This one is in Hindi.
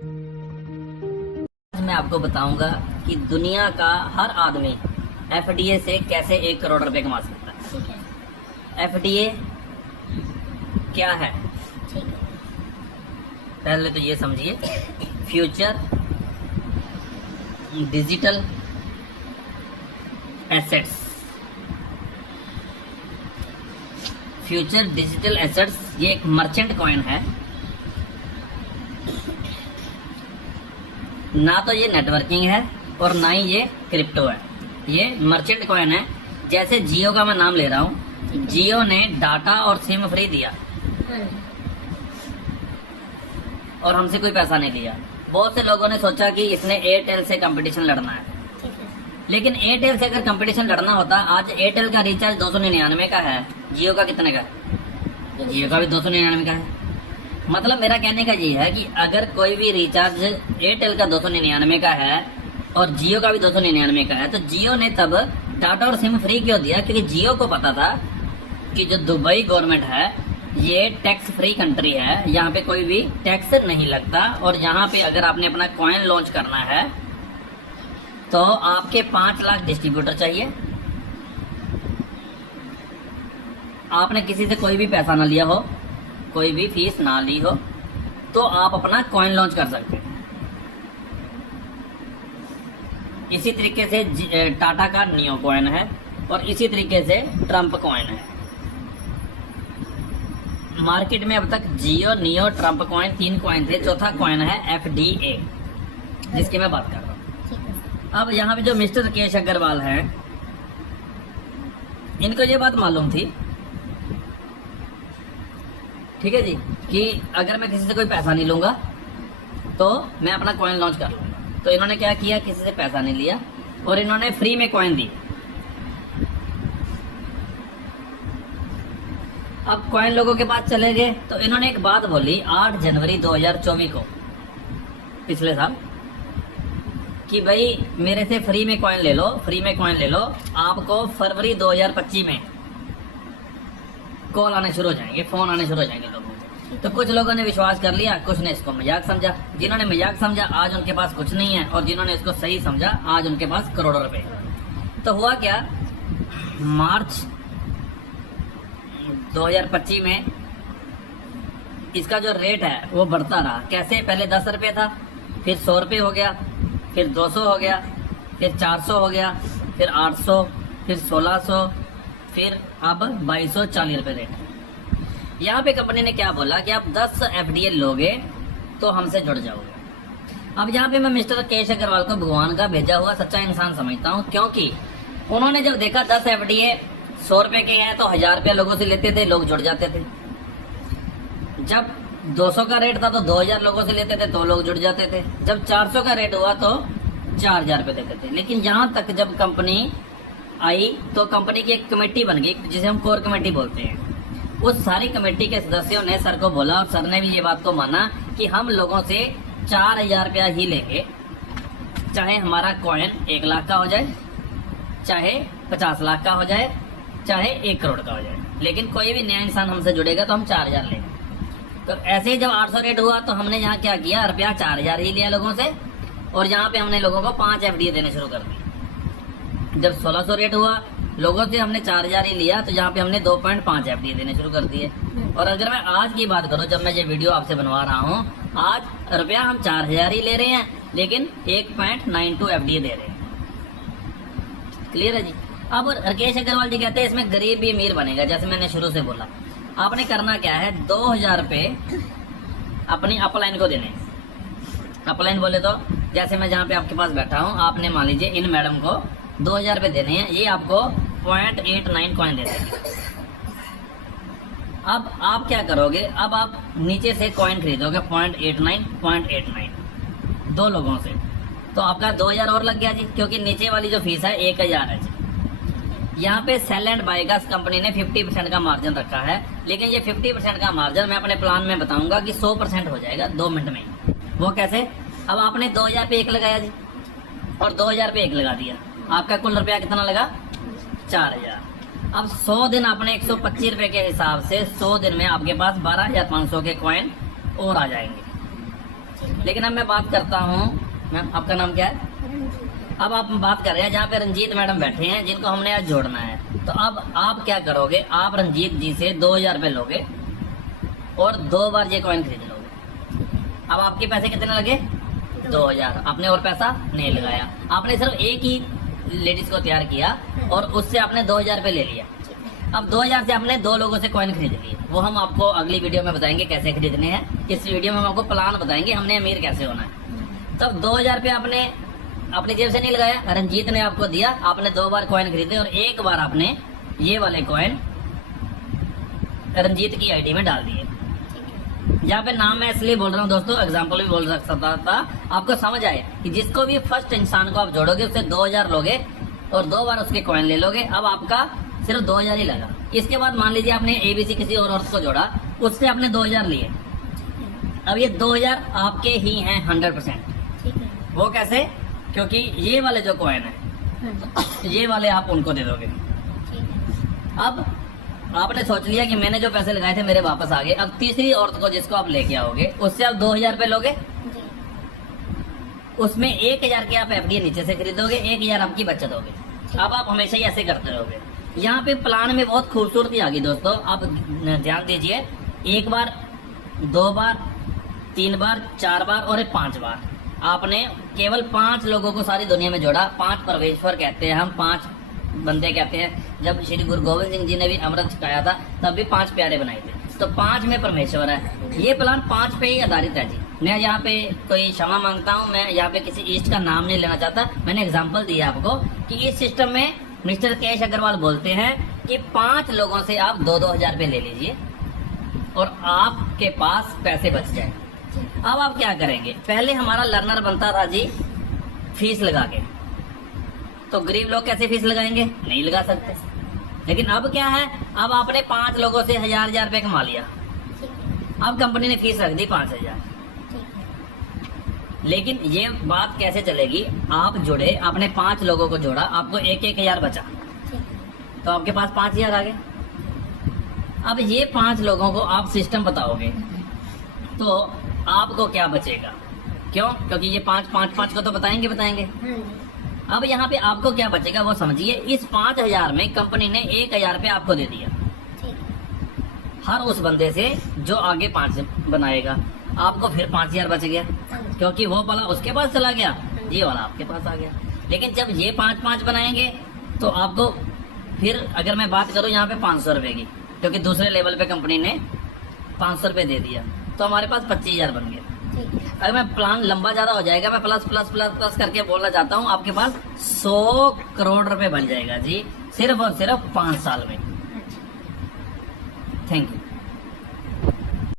आज मैं आपको बताऊंगा कि दुनिया का हर आदमी एफडीए से कैसे 1 करोड़ रुपए कमा सकता है। ठीक है। एफडीए क्या है? ठीक है। पहले तो ये समझिए, future digital assets. Future digital assets ये एक मर्चेंट कॉइन है। ना तो ये नेटवर्किंग है और ना ही ये क्रिप्टो है, ये मर्चेंट कॉइन है। जैसे जियो का मैं नाम ले रहा हूँ, जियो ने डाटा और सिम फ्री दिया और हमसे कोई पैसा नहीं लिया। बहुत से लोगों ने सोचा कि इसने एयरटेल से कंपटीशन लड़ना है, ठीक है। लेकिन एयरटेल से अगर कंपटीशन लड़ना होता, आज एयरटेल का रिचार्ज 299 का है, जियो का कितने का है? जियो का भी 299 का है। मतलब मेरा कहने का ये है कि अगर कोई भी रिचार्ज एयरटेल का 299 का है और जियो का भी 299 का है, तो जियो ने तब डाटा और सिम फ्री क्यों दिया? क्योंकि जियो को पता था कि जो दुबई गवर्नमेंट है ये टैक्स फ्री कंट्री है, यहाँ पे कोई भी टैक्स नहीं लगता। और यहाँ पे अगर आपने अपना कॉइन लॉन्च करना है तो आपके 5 लाख डिस्ट्रीब्यूटर चाहिए। आपने किसी से कोई भी पैसा ना लिया हो, कोई भी फीस ना ली हो, तो आप अपना कॉइन लॉन्च कर सकते हैं। इसी तरीके से टाटा का नियो कॉइन है और इसी तरीके से ट्रम्प कॉइन है। मार्केट में अब तक जियो, नियो, ट्रम्प कॉइन 3 कॉइन थे, चौथा कॉइन है एफडीए, जिसकी मैं बात कर रहा हूँ। ठीक है। अब यहाँ पे जो मिस्टर राकेश अग्रवाल हैं, इनको ये बात मालूम थी, ठीक है जी, कि अगर मैं किसी से कोई पैसा नहीं लूंगा तो मैं अपना कॉइन लॉन्च कर लूंगा। तो इन्होंने क्या किया, किसी से पैसा नहीं लिया और इन्होंने फ्री में कॉइन दी। अब कॉइन लोगों के पास चले गए तो इन्होंने एक बात बोली 8 जनवरी 2024 को, पिछले साल, कि भाई मेरे से फ्री में कॉइन ले लो, फ्री में कॉइन ले लो, आपको फरवरी 2025 में कॉल आने शुरू हो जाएंगे, फोन आने शुरू हो जाएंगे लोगों को। तो कुछ लोगों ने विश्वास कर लिया, कुछ ने इसको मजाक समझा। जिन्होंने मजाक समझा आज उनके पास कुछ नहीं है, और जिन्होंने इसको सही समझा आज उनके पास करोड़ों रुपए। तो हुआ क्या, मार्च 2025 में इसका जो रेट है वो बढ़ता रहा। कैसे? पहले 10 रुपये था, फिर 100 रुपये हो गया, फिर 200 हो गया, फिर 400 हो गया, फिर 800, फिर 1600, फिर अब 2240 रुपये रेट। यहाँ पे कंपनी ने क्या बोला कि आप 10 एफडीए लोगे तो हमसे जुड़ जाओगे। अब यहाँ पे मैं मिस्टर राकेश अग्रवाल को भगवान का भेजा हुआ सच्चा इंसान समझता हूँ, क्योंकि उन्होंने जब देखा 10 एफडीए 100 रुपए के हैं तो 1000 रुपया लोगों से लेते थे, लोग जुड़ जाते थे। जब 200 का रेट था तो 2000 लोगों से लेते थे तो लोग जुड़ जाते थे। जब 400 का रेट हुआ तो 4000 रुपये देते थे। लेकिन यहाँ तक जब कंपनी आई तो कंपनी की एक कमेटी बन गई, जिसे हम कोर कमेटी बोलते हैं। उस सारी कमेटी के सदस्यों ने सर को बोला और सर ने भी ये बात को माना कि हम लोगों से 4000 रुपया ही लेंगे, चाहे हमारा कॉइन 1 लाख का हो जाए, चाहे 50 लाख का हो जाए, चाहे 1 करोड़ का हो जाए, लेकिन कोई भी नया इंसान हमसे जुड़ेगा तो हम 4000 लेंगे। तो ऐसे ही जब 800 रेट हुआ तो हमने यहाँ क्या किया, रुपया 4000 ही लिया लोगों से, और यहाँ पे हमने लोगों को 5 एफडीए देने शुरू कर दिए। जब 1600 रेट हुआ, लोगों से हमने 4000 ही लिया, तो यहाँ पे हमने 2.5 एफडीए देने शुरू कर दिए। और अगर मैं आज की बात करूँ, जब मैं ये वीडियो आपसे बनवा रहा हूँ, आज रुपया हम 4000 ही ले रहे हैं, लेकिन 1.92 एफडीए दे रहे हैं। क्लियर है जी। अब राकेश अग्रवाल जी कहते हैं इसमें गरीब भी अमीर बनेगा। जैसे मैंने शुरू से बोला, आपने करना क्या है, 2000 रुपये अपनी अपलाइन को देने। अपलाइन बोले तो जैसे मैं जहाँ पे आपके पास बैठा हूँ, आपने मान लीजिए इन मैडम को 2000 रुपये देने हैं, ये आपको 0.89 कॉइन देते हैं। अब आप क्या करोगे, अब आप नीचे से कॉइन खरीदोगे 0.89 2 लोगों से, तो आपका 2000 और लग गया जी, क्योंकि नीचे वाली जो फीस है 1000 है जी। यहाँ पे सेल एंड बाय का कंपनी ने 50% का मार्जिन रखा है, लेकिन ये 50% का मार्जिन मैं अपने प्लान में बताऊंगा कि 100% हो जाएगा 2 मिनट में। वो कैसे? अब आपने 2000 पे 1 लगाया जी, और 2000 पे 1 लगा दिया, आपका कुल रुपया कितना लगा, 4000। अब 100 दिन आपने 125 रुपए के हिसाब से 100 दिन में आपके पास 12500 के कॉइन और आ जाएंगे। लेकिन अब मैं बात करता हूँ, मैम आपका नाम क्या है? रंजीत। अब आप बात कर रहे हैं जहाँ पे रंजीत मैडम बैठे हैं, जिनको हमने आज जोड़ना है। तो अब आप क्या करोगे, आप रंजीत जी से 2000 रुपये लोगे और 2 बार ये कॉइन खरीद लोगे। अब आपके पैसे कितने लगे? 2000। आपने और पैसा नहीं लगाया, आपने सिर्फ एक ही लेडीज को तैयार किया और उससे आपने 2000 रुपये ले लिया। अब 2000 से आपने 2 लोगों से कॉइन खरीद लिए, वो हम आपको अगली वीडियो में बताएंगे कैसे खरीदने हैं। इस वीडियो में हम आपको प्लान बताएंगे हमने अमीर कैसे होना है। तब 2000 रुपये आपने अपनी जेब से नहीं लगाया, रंजीत ने आपको दिया, आपने 2 बार कॉइन खरीदे और एक बार आपने ये वाले कॉइन रंजीत की आईडी में डाल दिए। यहाँ पे नाम मैं इसलिए बोल रहा हूँ दोस्तों, एग्जाम्पल भी बोल सकता था, आपको समझ आए कि जिसको भी फर्स्ट इंसान को आप जोड़ोगे उससे 2000 लोगे और 2 बार उसके कॉइन ले लोगे। अब आपका सिर्फ 2000 ही लगा। इसके बाद मान लीजिए आपने एबीसी किसी और औरत को जोड़ा, उससे आपने 2000 लिए। अब ये 2000 आपके ही हैं 100%। ठीक है। वो कैसे? क्योंकि ये वाले जो कॉइन है हाँ जी। ये वाले आप उनको दे दोगे। ठीक है। अब आपने सोच लिया कि मैंने जो पैसे लगाए थे मेरे वापस आ गए। अब तीसरी औरत को जिसको आप लेके आओगे उससे आप 2000 रुपये लोगे, जी। उसमें 1000 के आप एफडी नीचे से खरीदोगे, 1000 आपकी बचत होगी। अब आप हमेशा ही ऐसे करते रहोगे। यहाँ पे प्लान में बहुत खूबसूरती आ गई दोस्तों, आप ध्यान दीजिए। 1 बार, 2 बार, 3 बार, 4 बार और 5 बार आपने केवल 5 लोगों को सारी दुनिया में जोड़ा। 5 परमेश्वर कहते हैं हम, 5 बंदे कहते हैं। जब श्री गुरु गोविंद सिंह जी ने भी अमृत छकाया था तब भी 5 प्यारे बनाए थे, तो 5 में परमेश्वर है। ये प्लान 5 पे ही आधारित है जी। मैं यहाँ पे कोई क्षमा मांगता हूँ, मैं यहाँ पे किसी ईस्ट का नाम नहीं लेना चाहता, मैंने एग्जांपल दिया आपको कि इस सिस्टम में मिस्टर केश अग्रवाल बोलते हैं कि 5 लोगों से आप 2-2 हजार रुपये ले लीजिए और आपके पास पैसे बच जाए। अब आप क्या करेंगे, पहले हमारा लर्नर बनता था जी फीस लगा के, तो गरीब लोग कैसे फीस लगाएंगे, नहीं लगा सकते। लेकिन अब क्या है, अब आपने 5 लोगों से 1000 रुपये कमा लिया, ठीक है। अब कंपनी ने फीस रख दी 5000। ठीक है। लेकिन ये बात कैसे चलेगी, आप जुड़े, आपने 5 लोगों को जोड़ा, आपको 1-1000 बचा, ठीक है। तो आपके पास 5000 आ गए। अब ये 5 लोगों को आप सिस्टम बताओगे तो आपको क्या बचेगा, क्यों? क्योंकि ये 5 को तो बताएंगे। हाँ जी। अब यहाँ पे आपको क्या बचेगा वो समझिए। इस 5000 में कंपनी ने 1000 रुपये आपको दे दिया, ठीक है। हर उस बंदे से जो आगे 5 बनाएगा, आपको फिर 5000 बच गया, हाँ जी। क्योंकि वो वाला उसके पास चला गया, ये वाला आपके पास आ गया। लेकिन जब ये 5 बनाएंगे तो आपको फिर, अगर मैं बात करूं यहाँ पे 500 रुपए की, क्योंकि दूसरे लेवल पे कंपनी ने 500 रुपए दे दिया, तो हमारे पास 25000 बन गए। ठीक है। अगर मैं प्लान लंबा ज्यादा हो जाएगा, मैं प्लस प्लस प्लस प्लस करके बोलना चाहता हूँ, आपके पास 100 करोड़ रुपए बन जाएगा जी, सिर्फ और सिर्फ 5 साल में। अच्छा। Thank you.